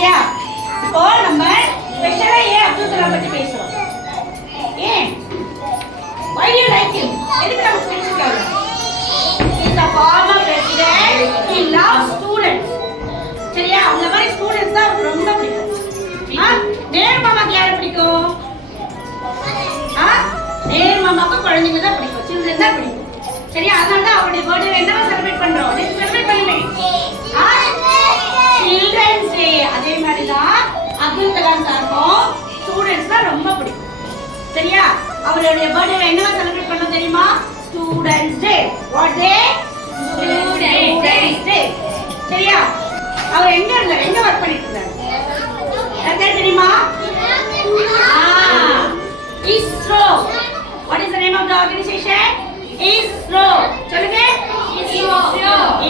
சரியா? இப்போ நம்ம ஸ்பெஷலா ஏன் அப்துல் கலாம் பத்தி பேசுறோம்? ஏன்? Why do you like him? எதுக்கு நம்ம தெரிஞ்சுக்கலாம்? He is a former president. He loves students. சரியா? அந்த மாதிரி ஸ்டூடண்ட்ஸ் தான் அவருக்கு ரொம்ப பிடிக்கும். நேரு மாமாக்கு யாரை பிடிக்கும்? நேரு மாமாக்கு குழந்தைங்க தான் பிடிக்கும், சில்ட்ரன் தான் பிடிக்கும். சரியா? அதனால தான் அவருடைய பர்த்டே என்னவா செலிப்ரேட் பண்றோம்? செலிப்ரேட் பண்ணுமே. Children's day. அதே மாதிரி தான் அப்துல் கலாம் சாருக்கும் ஸ்டூடண்ட்ஸ் தான் ரொம்ப பிடிக்கும். சரியா? அவருடைய பர்த்டே என்னவா செலிப்ரேட் பண்ணோம் தெரியுமா? Students day. What day? Students day. சரியா? அவர் எங்க இருந்தார்? எங்க வர்க் பண்ணிட்டு இருந்தார்? யாருக்கு தெரியுமா? ISRO. What is the name of the organization? ISRO. சொல்லுங்க. ISRO.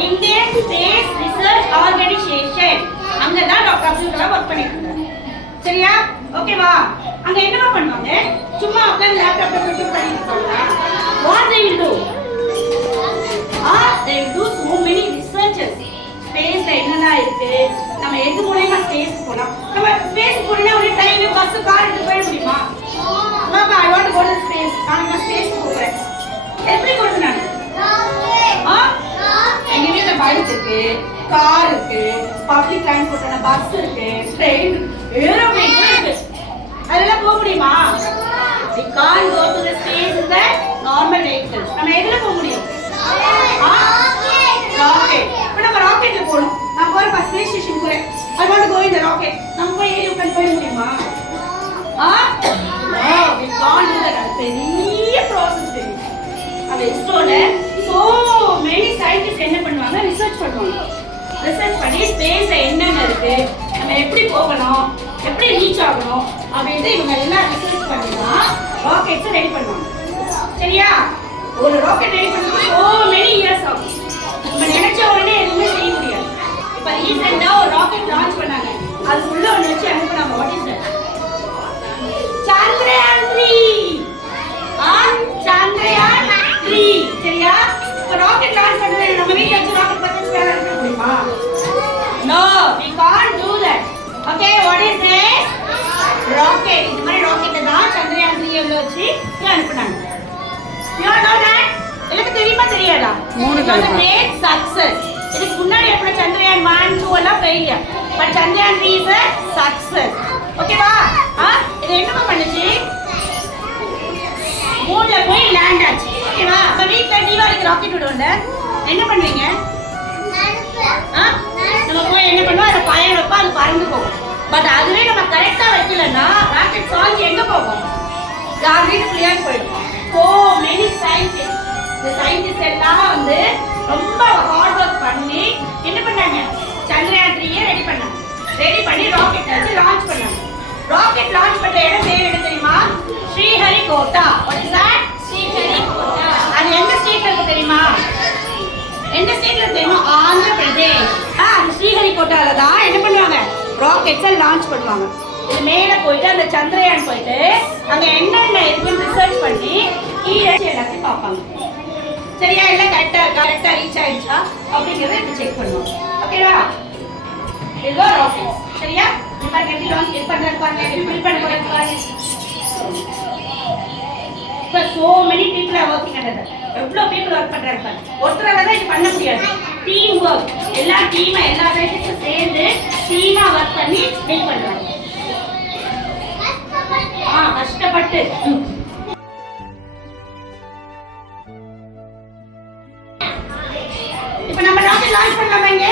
Indian Space Research Organization. அங்க தான் டாக்டர் அப்துல் கலாம் வர்க் பண்ணிட்டு இருந்தார். சரியா? ஓகேவா? அங்க என்னமா பண்ணுவாங்க? சும்மா உட்கார்ந்து லேப்டாப்ல கம்ப்யூட்டர் பண்ணிட்டு இருப்பாங்களா? What they will do? They will do so many researches. ஸ்பேஸ்ல என்னெல்லாம் இருக்கு, நம்ம எது மூலமா ஸ்பேஸ் போலாம், நம்ம ஸ்பேஸ் போறோம்னா ஒரு டைம் பஸ் கார் எடுத்து போய் முடியுமா? மாமா I want to go to space. நான் ஸ்பேஸ் போறேன். எப்படி போறது? நான் எங்க வீட்டுல பைக் இருக்கு, கார் இருக்கு, பப்ளிக் டிரான்ஸ்போர்ட்டான பஸ் இருக்கு, ட்ரெயின், ஏரோப்ளேன் இருக்கு. அதெல்லாம் போக முடியுமா? we can't go to the space in the normal vehicles. நம்ம எதுல போக முடியும்? ராக்கெட். இப்ப நம்ம ராக்கெட்ல போறோம். நான் போற ஸ்பேஸ் ஸ்டேஷன் போறேன். I want to go in the rocket. நம்ம போய் ஏறி உட்கார்ந்து போக முடியுமா? no, we can't do that. பெரிய process இருக்கு. அது இஸ்ரோல so many scientists என்ன பண்ணுவாங்க? ரிசர்ச் பண்ணுவாங்க. ரிசர்ச் பண்ணி ஸ்பேஸ்ல என்னென்ன இருக்கு, நம்ம எப்படி போகணும், எப்படி ரீச் ஆகணும் அப்படின்ட்டு இவங்க எல்லாம் ரிசர்ச் பண்ணி தான் ராக்கெட்ஸ் ரெடி பண்ணுவாங்க. சரியா? ஒரு ராக்கெட் ரெடி பண்ணனும் so many years ஆகும். நம்ம நினைச்ச உடனே எதுவுமே செய்ய முடியாது. இப்ப ரீசெண்டா ஒரு ராக்கெட் லான்ச் பண்ணாங்க. அது உள்ள ஒண்ணு வச்சு அனுப்புனாங்க. What is that? Chandrayaan 3. Chandrayaan 3. சரியா? இப்ப ராக்கெட் லான்ச் பண்ணது நம்ம வீட்ல வச்சு ராக்கெட் பத்தி வேற இருக்க முடியுமா? No, we can't do that. Okay, what is this? Rocket. இந்த மாதிரி ராக்கெட் தான் சந்திரயான் 3 உள்ள வச்சு அனுப்புனாங்க. You know that? எனக்கு தெரியுமா தெரியாதா? great success. இதுக்கு முன்னாடி எப்ப சந்திரயான் 1 2 எல்லாம் failure. But Chandrayaan 3 is a success. ஓகேவா? இது என்னமா பண்ணுச்சு? மூன்ல போய் லேண்ட் ஆச்சு. ஓகேவா? நம்ம வீட்ல தீபாவளிக்கு ராக்கெட் விடுவோம்ல. என்ன பண்ணுவீங்க? நம்ம போய் என்ன பண்ணுவோம்? அத பாய வைப்பா, அது பறந்து போகும். பட் அதுவே நம்ம கரெக்ட்டா வைக்கலன்னா ராக்கெட் சாஞ்சி எங்க போகும்? யார் வீட்டுக்குள்ளேயே போயிடும். so many scientists, the scientists எல்லாம் வந்து ரொம்ப ஹார்ட் வர்க் பண்ணி என்ன பண்ணாங்க? சந்திரயான் 3 ரெடி பண்ணாங்க. ரெடி பண்ணி ராக்கெட் வச்சு லான்ச் பண்ணாங்க. ராக்கெட் லான்ச் பண்ண இடம் பேர் என்ன தெரியுமா? Sriharikota. what is that? Sriharikota. அது எந்த ஸ்டேட்ல இருக்கு தெரியுமா? எந்த ஸ்டேட்ல தெரியுமா? ஆந்திர பிரதேஷ். அந்த ஸ்ரீஹரிகோட்டால தான் என்ன பண்ணுவாங்க? ராக்கெட்ஸை லான்ச் பண்ணுவாங்க. இது மேல போயிட்டு அந்த சந்திரயான் போயிட்டு அங்க என்னென்ன இருக்குன்னு ரிசர்ச் பண்ணி கீழே எல்லாத்தையும் பார்ப்பாங்க. சரியா? எல்லாம் கரெக்டா ரீச் ஆயிடுச்சா அப்படிங்கறத இப்ப செக் பண்ணுவோம். ஓகேவா? இதோ ராக்கெட். சரியா? இப்ப எப்படி லான்ச் பண்றாங்க பாருங்க, எப்படி பில்ட் பண்ண போறாங்க பாருங்க. இப்ப so many people are working under that. எவ்வளவு people work பண்றாங்க பாருங்க. ஒருத்தரால தான் இது பண்ண முடியாது. Team work. எல்லா சயின்டிஸ்டும் சேர்ந்து டீமா வர்க் பண்ணி பில்ட் பண்றாங்க. கஷ்டப்பட்டு இப்ப நம்ம ராக்கெட் லான்ச் பண்ணலாமா? இங்க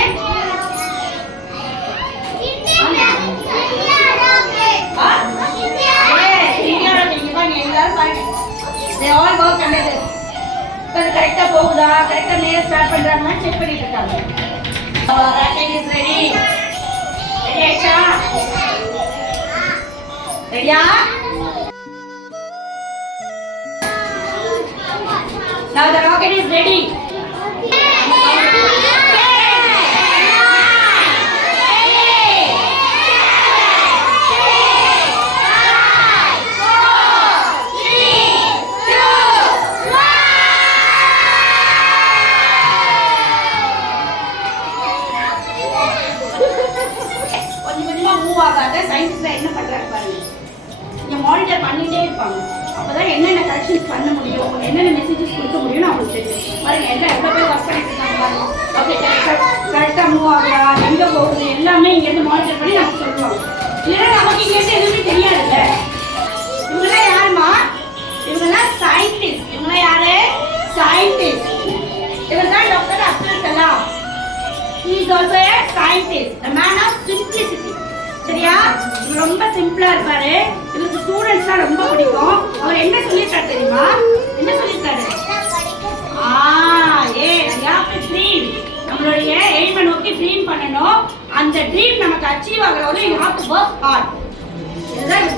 இந்தியா ராக்கெட் எல்லாரும் பாருங்க. they all work under this. இது கரெக்ட்டா போகுதா, கரெக்ட்டா மேல ஸ்டார்ட் பண்றாங்களா செக் பண்ணிட்டு இருக்காங்க. Rocket is ready. ரெடி ஆச்சா? ரெடியா? now the rocket is ready. கொஞ்சம் கொஞ்சமா இருப்பாங்க. அப்பதான் என்னென்ன கரெக்ஷன்ஸ் பண்ண முடியும், என்னென்ன மெசேஜஸ் கொடுக்க முடியும்னு அவங்களுக்கு தெரியும். பாருங்க எல்லாம் எவ்வளோ பேர் ஒர்க் பண்ணிட்டு இருக்காங்க பாருங்க. ஓகே, கரெக்டாக மூவ் ஆகுதா, எங்கே போகுது எல்லாமே இங்கேருந்து மானிட்டர் பண்ணி நமக்கு சொல்லுவாங்க. இல்லைன்னா நமக்கு இங்கேருந்து எதுவுமே தெரியாதுல்ல. இவங்கெல்லாம் யாருமா? இவங்கெல்லாம் சயின்டிஸ்ட். இவங்கெல்லாம் யாரு? சயின்டிஸ்ட். இவர் தான் doctor Abdul Kalam. He is also a scientist, a man of simplicity. சரியா? இவர் ரொம்ப சிம்பிளா இருப்பாரு. இவருக்கு ஸ்டூடெண்ட்ஸ்லாம் ரொம்ப பிடிக்கும். அவர் என்ன சொல்லிட்டாரு தெரியுமா? என்ன சொல்லிட்டாரு? ட்ரீம், நம்மளுடைய எய்மை நோக்கி ட்ரீம் பண்ணணும். அந்த ட்ரீம் நமக்கு அச்சீவ் ஆகுறது you have to work hard. இதுதான்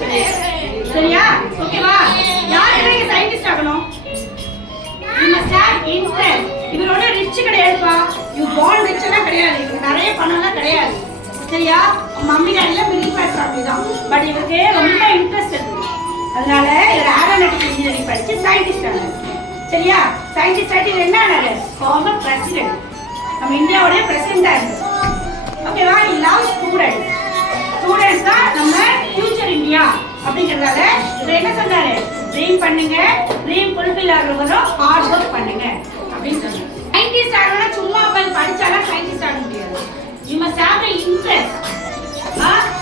சரியா? ஓகேவா? யார் என்ன சயின்டிஸ்ட் ஆகணும்? You must have interest. இவரோட ரிச் கிடையாதுப்பா. யூ born rich எல்லாம் கிடையாது. இவருக்கு நிறைய பணம்லாம் கிடையாது. சரியா? மம்மி டாடில மிடில் கிளாஸ் ஃபேமிலி தான். பட் இவருக்கு ரொம்ப இன்ட்ரெஸ்ட் இருக்கு. அதனால இவர் ஏரோநாட்டிக்கல் இன்ஜினியரிங் படிச்சு சயின்டிஸ்ட் ஆனாரு. சரியா? சயின்டிஸ்ட் ஆகி என்ன ஆனாரு? Former president. நம்ம இந்தியாவோட பிரசிடென்டா இருந்தாரு. ஓகேவா? he loves students. ஸ்டூடெண்ட்ஸ் தான் நம்ம ஃபியூச்சர் இந்தியா அப்படிங்கறதால இவர் என்ன சொன்னாரு? ட்ரீம் பண்ணுங்க, ட்ரீம் ஃபுல்ஃபில் ஆகுறவங்க ஹார்ட் ஒர்க் பண்ணுங்க அப்படின்னு சொன்னாரு. சயின்டிஸ்ட் ஆகணும்னா சும்மா உட்கார்ந்து படிச்சாலாம் சயின்டிஸ்ட் ஆக முடியாது. you must have an interest.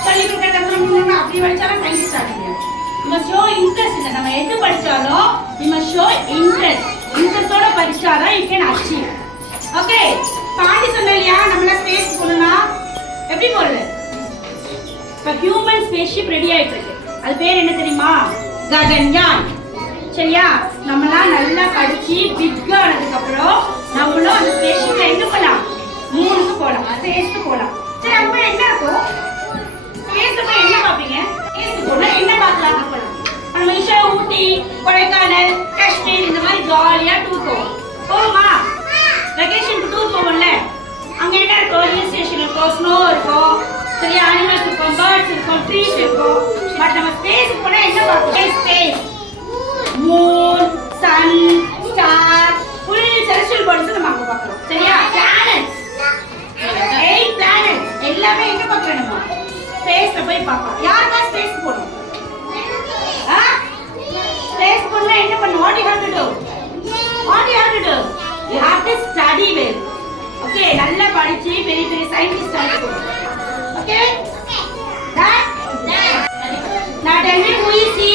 சொல்லி கொடுக்கறதுக்கு அப்படி படிச்சாலும் சயின்டிஸ்ட் ஆக முடியாது. you must show interest. இல்ல நம்ம எது படிச்சாலும் you must show interest. இன்ட்ரெஸ்டோட படிச்சாதான் you can achieve. Okay, Pandi சொன்னலையா நம்மள ஸ்பேஸ் போணும்னா எப்படி போறது? இப்ப ஹியூமன் ஸ்பேஸ்ஷிப் ரெடி ஆயிட்டு இருக்கு. அது பேர் என்ன தெரியுமா? ககன்யான். சரியா? நம்மலாம் நல்லா படிச்சு பிக் ஆனதுக்கு அப்புறம் நம்மளும் அந்த ஸ்பேஸ்ஷிப்ல எங்க போலாம்? மூணுக்கு போலாம், ஸ்பேஸ்க்கு போலாம். சரி, அங்க என்ன இருக்கும்? ஸ்பேஸ்ல போய் என்ன பாப்பீங்க? ஸ்பேஸ்க்கு போனா என்ன பார்க்கலாம்? போலாம் நம்ம ஈஷா, ஊட்டி, கொடைக்கானல், காஷ்மீர் இந்த மாதிரி ஜாலியா டூர் போவோம். போமா? வெகேஷனுக்கு டூர் போவோம்ல, அங்க என்ன இருக்கும்? ஹில் ஸ்டேஷன் இருக்கும், ஸ்னோ இருக்கும், சரியா? அனிமல்ஸ் இருக்கும், பேர்ட்ஸ் இருக்கும், ட்ரீஸ் இருக்கும். பட் நம்ம ஸ்பேஸ்க்கு போனா என்ன பார்ப்போம்? Space, moon, sun, star, full celestial bodies நம்ம அங்க பார்க்கறோம். சரியா? பிளானட்ஸ், 8 பிளானட்ஸ் எல்லாமே எங்க பார்க்கறோம்? நம்ம ஸ்பேஸ்ல போய் பார்ப்போம். யாருக்கா ஸ்பேஸ்க்கு போறோம்? ஸ்பேஸ் போனா என்ன பண்ணணும்? What you have to do? What you have to do? You have to study well. Okay, நல்லா படிச்சு பெரிய பெரிய சயின்டிஸ்ட் ஆகணும். Okay? That? Now tell me who is he?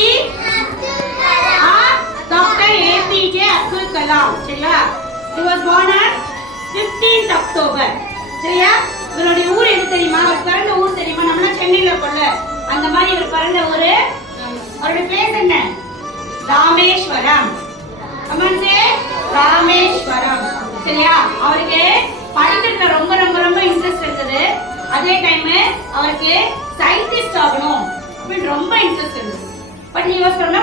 Dr. APJ Abdul Kalam. சரியா? He was born on 15th October. சரியா? இவருடைய ஊர் எது தெரியுமா? அவர் பிறந்த ஊர் தெரியுமா? நம்ம சென்னையில இருக்கோம்ல, அந்த மாதிரி இவர் பிறந்த ஊரு. அவருடைய பேர் என்ன? ராமேஸ்வரம். அம்மாஞ்சே ராமேஸ்வரம். சரியா? அவருக்கு படிக்கிறதுல ரொம்ப ரொம்ப ரொம்ப இன்ட்ரெஸ்ட் இருக்குது. அதே டைம் அவருக்கு சயின்டிஸ்ட் ஆகணும் அப்படின்னு ரொம்ப இன்ட்ரெஸ்ட் இருந்தது. But he was from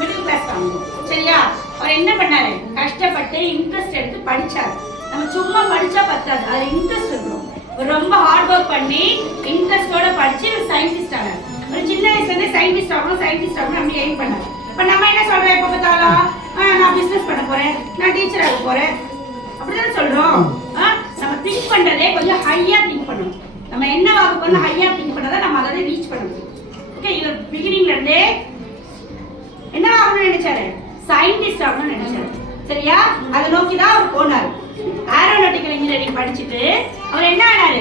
middle class family. சரியா? அவர் என்ன பண்ணாரு? கஷ்டப்பட்டு இன்ட்ரெஸ்ட் எடுத்து படிச்சாரு. நம்ம சும்மா படிச்சா பத்தாது, அது இன்ட்ரெஸ்ட் இருக்கணும். ரொம்ப ஹார்ட் ஒர்க் பண்ணி இன்ட்ரெஸ்டோட படிச்சு சயின்டிஸ்ட் ஆனாரு. ஒரு சின்ன வயசுல இருந்தே சயின்டிஸ்ட் ஆகணும் அப்படி எய்ம் பண்ணாரு. இப்ப நம்ம என்ன சொல்றோம்? எப்ப பார்த்தாலும் நான் பிசினஸ் பண்ண போறேன், நான் டீச்சர் ஆக போறேன் அப்படிதான் சொல்றோம். நம்ம திங்க் பண்றதே கொஞ்சம் ஹையா திங்க் பண்ணணும். நம்ம என்ன ஆக போறோம் ஹையா திங்க் பண்ணாதான் நம்ம அதை ரீச் பண்ண முடியும். ஓகே, இவர் பிகினிங்ல இருந்தே என்ன ஆகணும்னு நினைச்சாரு? சயின்டிஸ்ட் ஆகணும்னு நினைச்சாரு. சரியா? அதை நோக்கி தான் அவர் போனாரு. ஏரோநாட்டிக்கல் இன்ஜினியரிங் படிச்சுட்டு அவர் என்ன ஆனாரு?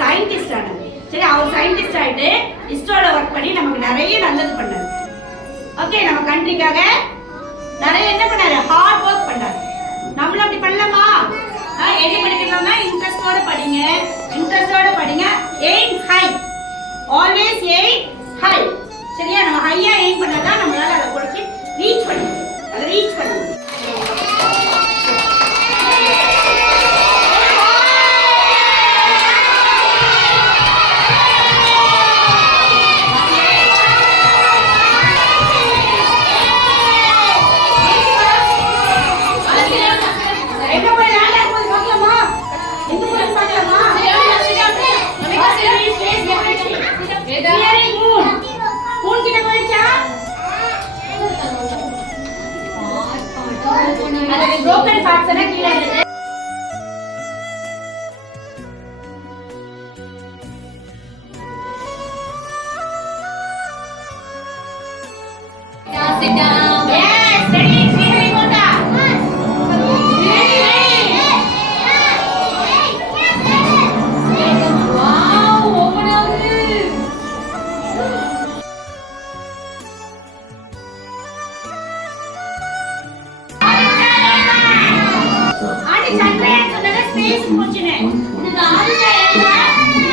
சயின்டிஸ்ட் ஆனாரு. சரி, அவர் சயின்டிஸ்ட் ஆயிட்டு இஸ்ரோல ஒர்க் பண்ணி நமக்கு நிறைய நல்லது பண்ணாரு. ஓகே, நம்ம கண்ட்ரிக்காக நிறைய என்ன பண்ணாரு? ஹார்ட் ஒர்க் பண்ணாரு. நம்மளும் அப்படி பண்ணலாமா? எது படிக்கணும்னா இன்ட்ரெஸ்டோட படிங்க, இன்ட்ரெஸ்டோட படிங்க. Aim high, always aim high. சரியா? நம்ம ஹையா எய்ம் பண்ணாதான் நம்மளால அதை கொடுத்து ரீச் பண்ண முடியும். அதை ரீச் பண்ண முடியும். broken parts எல்லாம் கீழ இருக்கு. Sit down. Yes, ready, Sri Kota. Wow, open ஆகுது. ஆடி சந்திரன் சொன்னது ஸ்பேஸ் போச்சுனே. இந்த ஆடி சந்திரன்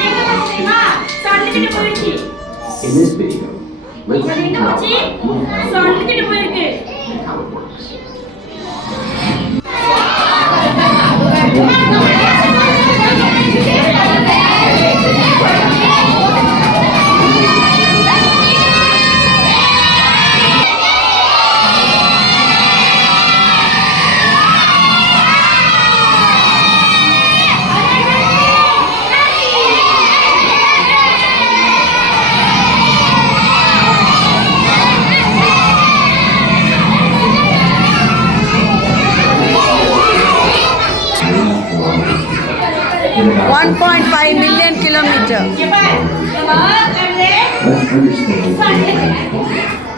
எங்க போச்சுனா சன்னிக்கிட்ட போயிடுச்சு. In this video, let's இது see எங்க how போச்சு? moon has சன்னிக்கிட்ட போயிருக்கு. and how it works. In about 1.5 million kilometer. இங்க பாரு. நம்ம கண்ணே let's understand the